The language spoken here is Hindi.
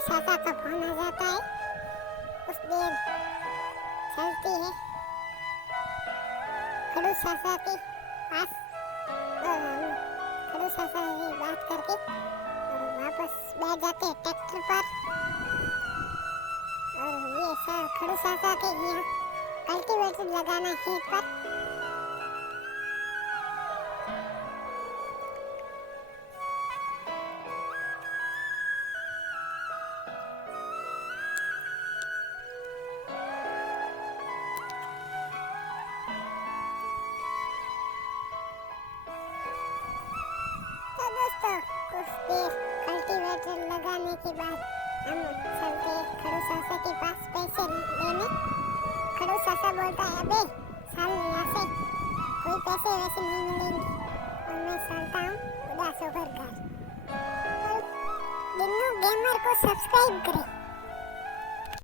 चाचा का फोन आ जाता है। कुछ देर चलती है खड़ू चाचा के पास और हम खड़ू चाचा से बात करके और वापस बैठ जाते हैं ट्रैक्टर पर। और ये सर खड़ू चाचा के यहाँ कल्टीवेटर लगाना खेत पर। तो दोस्तों कुछ देर कल्टीवेटर लगाने के बाद हम चलते खड़ू चाचा के पास पैसे लेने। खड़ू चाचा बोलता है, अबे साल यहाँ से कोई पैसे वैसे नहीं मिलेंगे। और मैं चलता हूँ उदास होकर घर। और दिन्नू गेमर को सब्सक्राइब करें।